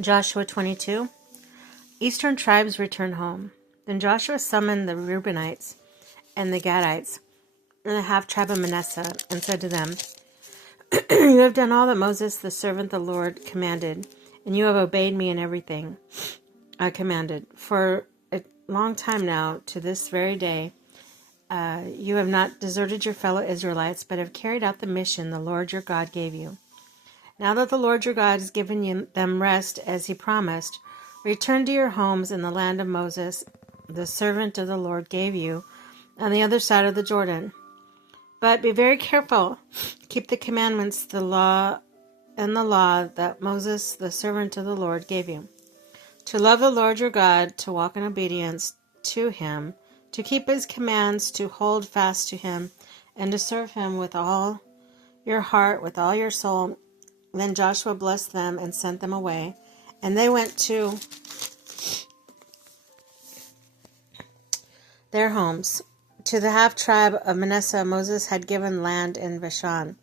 Joshua 22. Eastern tribes return home. Then Joshua summoned the Reubenites and the Gadites and the half-tribe of Manasseh and said to them, You have done all that Moses, the servant of the Lord, commanded, and you have obeyed me in everything I commanded. For a long time now, to this very day, you have not deserted your fellow Israelites, but have carried out the mission the Lord your God gave you. Now that the Lord your God has given them rest as he promised, return to your homes in the land of Moses, the servant of the Lord gave you, on the other side of the Jordan. But be very careful. Keep the commandments, the law that Moses, the servant of the Lord, gave you. To love the Lord your God, to walk in obedience to him, to keep his commands, to hold fast to him, and to serve him with all your heart, with all your soul. Then Joshua blessed them and sent them away, and they went to their homes. To the half-tribe of Manasseh, Moses had given land in Bashan.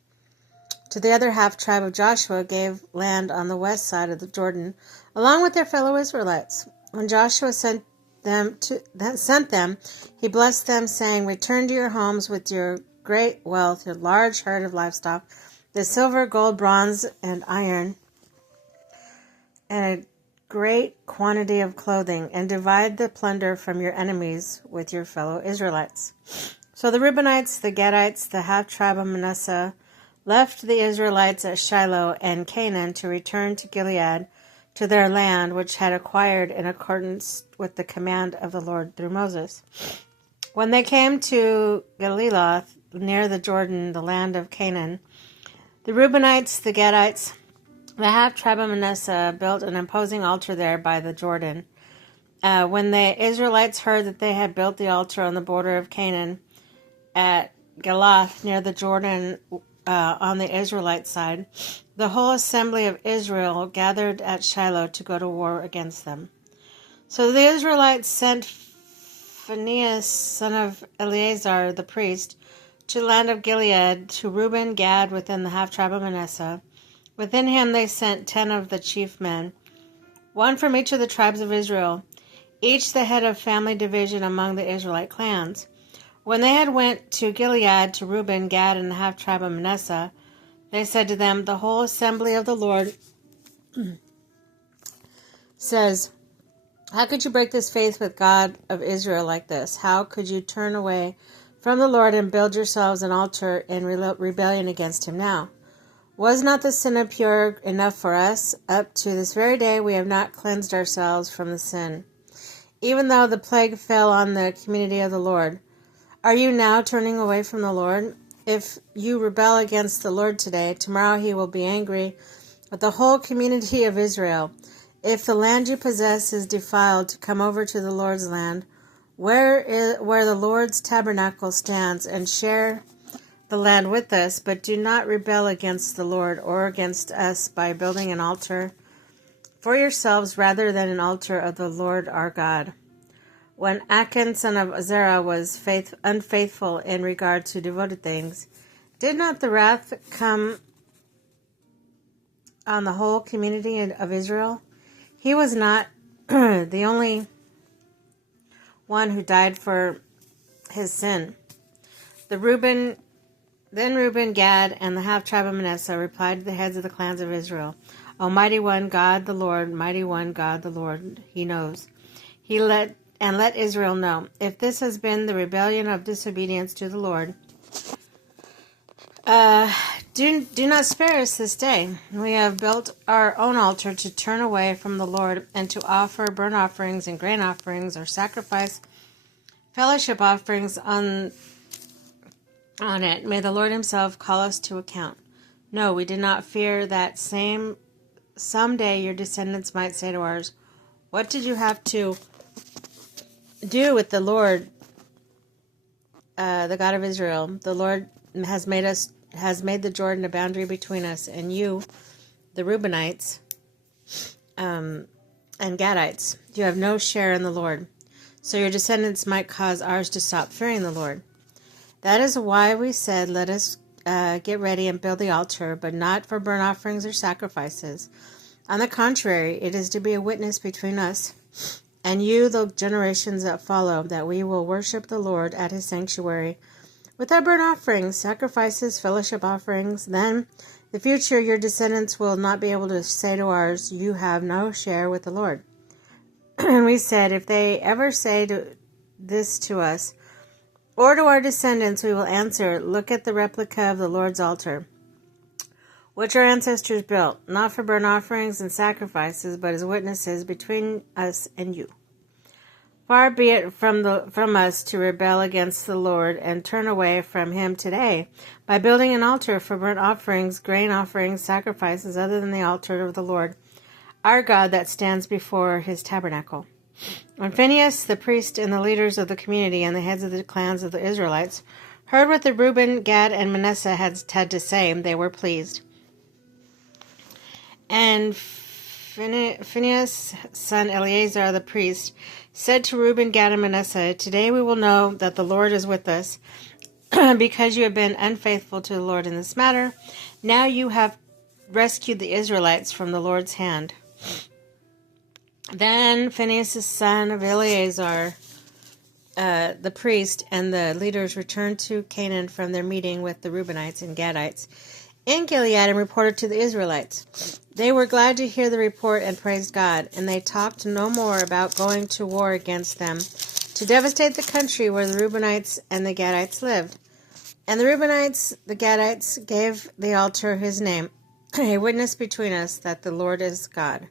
To the other half-tribe of Joshua gave land on the west side of the Jordan, along with their fellow Israelites. When Joshua sent them, he blessed them, saying, Return to your homes with your great wealth, your large herd of livestock, the silver, gold, bronze, and iron, and a great quantity of clothing, and divide the plunder from your enemies with your fellow Israelites. So the Reubenites, the Gadites, the half-tribe of Manasseh, left the Israelites at Shiloh and Canaan to return to Gilead, to their land, which had acquired in accordance with the command of the Lord through Moses. When they came to Geliloth, near the Jordan, the land of Canaan, the Reubenites, the Gadites, the half-tribe of Manasseh built an imposing altar there by the Jordan. When the Israelites heard that they had built the altar on the border of Canaan at Gelath, near the Jordan, on the Israelite side, the whole assembly of Israel gathered at Shiloh to go to war against them. So the Israelites sent Phinehas, son of Eleazar the priest, to the land of Gilead, to Reuben, Gad, within the half-tribe of Manasseh. Within him they sent 10 of the chief men, one from each of the tribes of Israel, each the head of family division among the Israelite clans. When they had went to Gilead, to Reuben, Gad, and the half-tribe of Manasseh, they said to them, The whole assembly of the Lord says, How could you break this faith with God of Israel like this? How could you turn away from the Lord and build yourselves an altar in rebellion against him now? Was not the sin of pure enough for us? Up to this very day we have not cleansed ourselves from the sin, even though the plague fell on the community of the Lord. Are you now turning away from the Lord? If you rebel against the Lord today, tomorrow he will be angry with the whole community of Israel. If the land you possess is defiled, come over to the Lord's land, where the Lord's tabernacle stands, and share the land with us, but do not rebel against the Lord or against us by building an altar for yourselves rather than an altar of the Lord our God. When Achan, son of Zerah, was unfaithful in regard to devoted things, did not the wrath come on the whole community of Israel? He was not the only one who died for his sin. Then Reuben, Gad, and the half-tribe of Manasseh replied to the heads of the clans of Israel, O mighty one, God the Lord, mighty one, God the Lord, he knows. Let Israel know, if this has been the rebellion of disobedience to the Lord, do not spare us this day. We have built our own altar to turn away from the Lord and to offer burnt offerings and grain offerings or sacrifice fellowship offerings on it. May the Lord himself call us to account. No, we did not fear that someday your descendants might say to ours, What did you have to do with the Lord, the God of Israel? The Lord has made the Jordan a boundary between us and you, the Reubenites, and Gadites. You have no share in the Lord. So your descendants might cause ours to stop fearing the Lord. That is why we said, Let us get ready and build the altar, but not for burnt offerings or sacrifices. On the contrary, it is to be a witness between us and you, the generations that follow, that we will worship the Lord at his sanctuary with our burnt offerings, sacrifices, fellowship offerings. Then, the future, your descendants will not be able to say to ours, you have no share with the Lord. And we said, if they ever say this to us, or to our descendants, we will answer, look at the replica of the Lord's altar, which our ancestors built, not for burnt offerings and sacrifices, but as witnesses between us and you. Far be it from us to rebel against the Lord and turn away from him today by building an altar for burnt offerings, grain offerings, sacrifices other than the altar of the Lord, our God that stands before his tabernacle. When Phinehas, the priest, and the leaders of the community and the heads of the clans of the Israelites heard what the Reuben, Gad, and Manasseh had to say, they were pleased. And Phinehas, son Eleazar the priest, said to Reuben, Gad, and Manasseh, today we will know that the Lord is with us, because you have been unfaithful to the Lord in this matter. Now you have rescued the Israelites from the Lord's hand. Then Phinehas, son of Eleazar, the priest, and the leaders returned to Canaan from their meeting with the Reubenites and Gadites in Gilead and reported to the Israelites. They were glad to hear the report and praised God, and they talked no more about going to war against them to devastate the country where the Reubenites and the Gadites lived. And the Reubenites, the Gadites, gave the altar his name, a witness between us that the Lord is God.